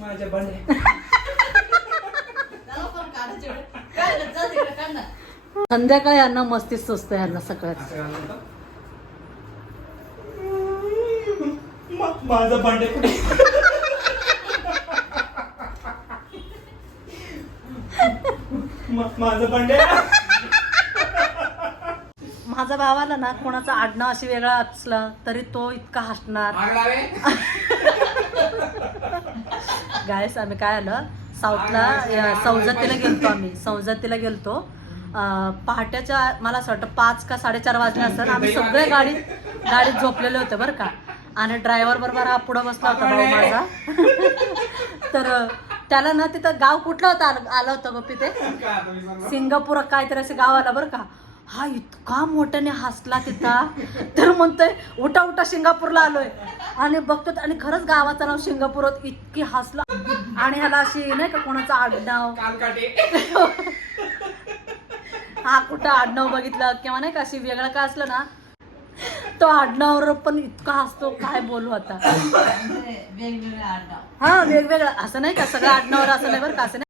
माझ्या बंड्या. संध्याकाळी यांना मस्ती सुचते यांना सगळ्यात. माझं बंडे कुठे? माझं बंडे. माझा भावाला ना कोणाचा आडनाव अशी वेगळा असला तरी तो इतका हसणार. गायस आम्ही काय आलं साऊथला सौजतीला गेलतो आम्ही. सौजतीला गेलतो पहाटेच्या मला असं वाटतं 5 का 4:30 वाजले असतात. आम्ही सगळे गाडीत झोपलेले होते बरं का. आणि ड्रायव्हर बरोबर हा पुढं बसला होता भाऊ माझा. तर त्याला ना तिथं गाव कुठलं होतं आलं होतं गोपी ते सिंगापूर काहीतरी असं गाव आलं बरं का. हा इतका मोठ्याने हसला तिथं. तर म्हणतोय उठा उठा सिंगापूरला आलोय. आणि बघतो आणि खरंच गावाचं नाव सिंगापूर होत. इतकी हसला. आणि ह्याला अशी नाही का कोणाचं आडनाव हा कुठं आडनाव बघितलं किंवा नाही का अशी वेगळं काय असलं ना तो आडनावर पण इतका हसतो काय बोलू आता. वेगवेगळे आडनाव. हा वेगवेगळं असं नाही का सगळं आडनावर असं नाही बरं का. असं